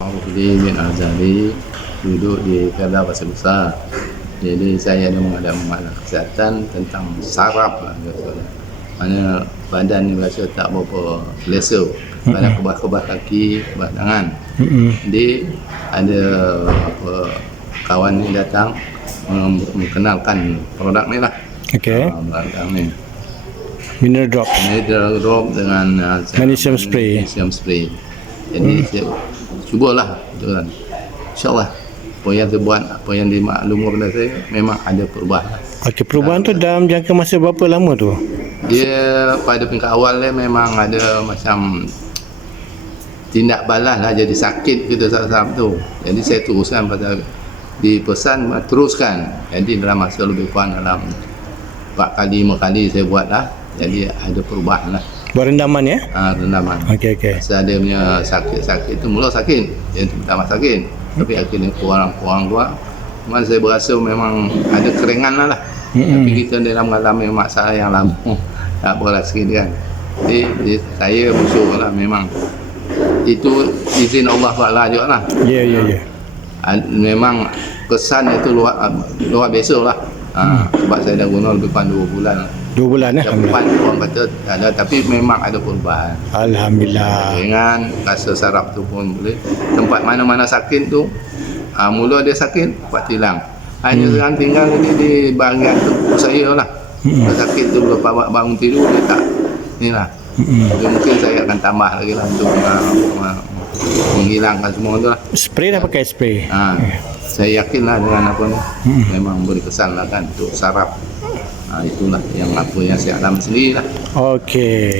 Rufdi bin Azari duduk di Kedah Pasir Besar. Jadi saya ada menghadap masalah kesihatan tentang saraf lah. Mana badan ni biasa tak berapa selesa. Badan kebas-kebas kaki, kebas tangan. Jadi ada kawan ni datang mengenalkan produk ni lah. Okey. Produk ni. Mineral drop. Mineral drop dengan Magnesium spray. Magnesium spray. Jadi saya cubalah jalan. InsyaAllah apa yang terbuat, apa yang dimaklumkan kepada saya memang ada perubahan. Okey, perubahan tu dalam jangka masa berapa lama tu? Dia pada peringkat awal dia memang ada macam tindak balas lah, jadi sakit kita saham tu. Jadi saya teruskan pasal dipesan teruskan. Jadi dalam masa lebih kurang dalam 4 kali 5 kali saya buat lah. Jadi ada perubahan lah. Buat rendaman ya? Rendaman. Okey. Masa dia punya sakit tu mula sakit, dia pertama sakit, tapi akhirnya kurang keluar. Cuma saya berasa memang ada keringan lah. Tapi kita dalam mengalami masalah yang lama, tak apalah sikit kan. Jadi saya bersyukur lah, memang itu izin Allah Ta'ala juga lah. Ya. Memang kesan itu luar biasa lah. Sebab saya dah guna lebih kurang 2 bulan. 2 bulan ya? Cepat orang kata tak ada, tapi memang ada perubahan. Alhamdulillah. Dengan rasa saraf tu pun boleh. Tempat mana-mana sakit tu, mula dia sakit, lepas hilang. Hanya sekarang tinggal lagi di bahagian tubuh saya lah. Sakit tu lepas bangun tidur, dia tak ni lah. Jadi mungkin saya akan tambah lagi lah untuk menghilangkan semua tu lah. Spray dah pakai spray? Saya yakin lah dengan apa ni, memang beri kesan lah kan untuk saraf. Itulah yang apa yang saya alami sendiri lah. Okey.